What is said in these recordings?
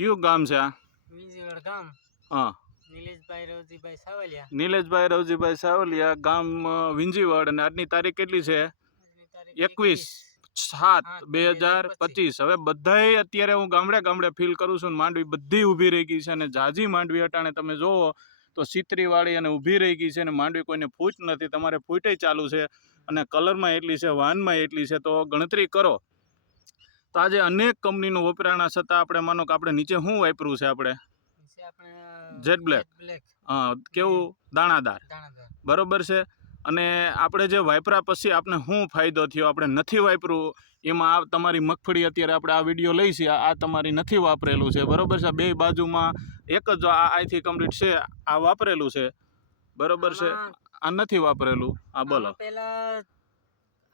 કયું ગામ છે આ? વિજયગઢ ગામ. હા. નિલેશભાઈ રવજીભાઈ સાવલિયા. નિલેશભાઈ રવજીભાઈ સાવલિયા ગામ વિંજીવાડ અને આજની તારીખ કેટલી છે? એકવીસ. સાત બે હજાર પચીસ. હવે બધાય અત્યારે હું ગામડે ગામડે ફીલ કરું છું માંડવી બધી ઊભી રહી ગઈ છે અને જાજી માંડવી અટાણે તમે જોવો તો સિત્રીવાળી અને ઊભી રહી ગઈ છે અને માંડવી કોઈને ફૂટ નથી તમારે ફૂટે ચાલુ છે અને કલરમાં એટલી છે વાનમાં એટલી છે તો ગણતરી કરો. તો આજે અનેક કંપનીનું વપરાણા છતાં આપણે માનો કે આપણે નીચે શું વાપર્યું છે આપણે? black. બ્લેક હા કેવું? દાણાદાર. બરોબર છે? અને આપણે જે વાપરા પછી આપણે શું ફાયદો થયો? આપણે નથી વાપર્યું. એમાં આ તમારી મગફળી અત્યારે આપણે આ વીડિયો લઈ છીએ. આ તમારી નથી વાપરેલું છે. બરોબર છે? બે બાજુમાં એક જ આ અહીંથી કમ્પ્લીટ છે. આ વાપરેલું છે. બરોબર છે? આ નથી વાપરેલું. આ બોલો. આમાં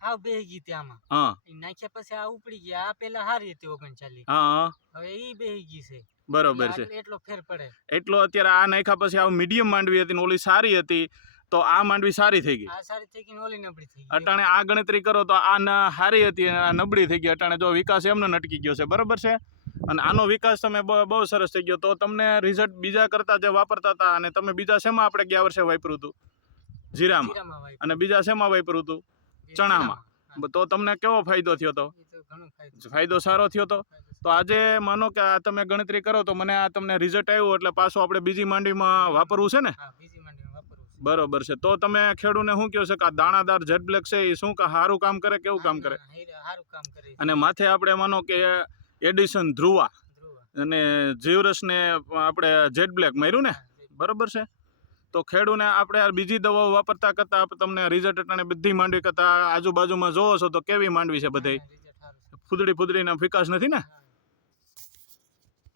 બેહી ગઈ હતી હા. નાખ્યા પછી આ ઉપડી ગયા. આ પેલા હારી હતી ઓગણચાલી હા હા. હવે ઈ બેહી ગઈ છે. બરોબર છે. એટલો ફેર પડે. એટલો અત્યારે આ નાખ્યા પછી આ મીડિયમ માંડવી હતી ઓલી સારી હતી તો આ માંડવી સારી થઈ ગઈ. આ સારી થઈ ગઈ ઓલી નબળી થઈ ગઈ. અટાણે આ ગણતરી કરો તો આ ના હારી હતી અને આ નબળી થઈ ગઈ. અટાણે જો વિકાસ એમનો નટકી ગયો છે. બરોબર છે? અને આનો વિકાસ તમે બહુ સરસ થઈ ગયો. તો તમને રિઝલ્ટ બીજા કરતા જે વાપરતા હતા અને તમે બીજા શેમાં આપણે ગયા વર્ષે વાપર્યું હતું? જીરામાં. અને બીજા શેમાં વાપર્યું હતું? ચણામાં. તો તમને કેવો ફાયદો થયો તો? ઈ તો ઘણો ફાયદો. સારો થયો તો? તો આજે માનો કે આ તમે ગણતરી કરો તો મને આ તમને રિઝલ્ટ આવ્યું એટલે પાછું આપણે બીજી માંડીમાં વાપરવું છે ને? બરોબર છે. તો તમે ખેડૂને શું કહો છો કે આ દાણાદાર જેટ બ્લેક છે એ શું કે સારું કામ કરે કેવું કામ કરે. અને માથે આપણે માનો કે એડિશન ધ્રુવા ધ્રુવ. અને જીવરસને આપણે જેટ બ્લેક માર્યું ને? બરોબર છે? તો ખેડૂને આપણે યાર બીજી દવાઓ વાપરતા કરતાં આપણે તમને રિઝલ્ટ અટાણે બધી માંડવી કરતાં આજુબાજુમાં જોવો છો તો કેવી માંડવી છે બધી. ફૂદડી ફૂદડીના વિકાસ નથી ને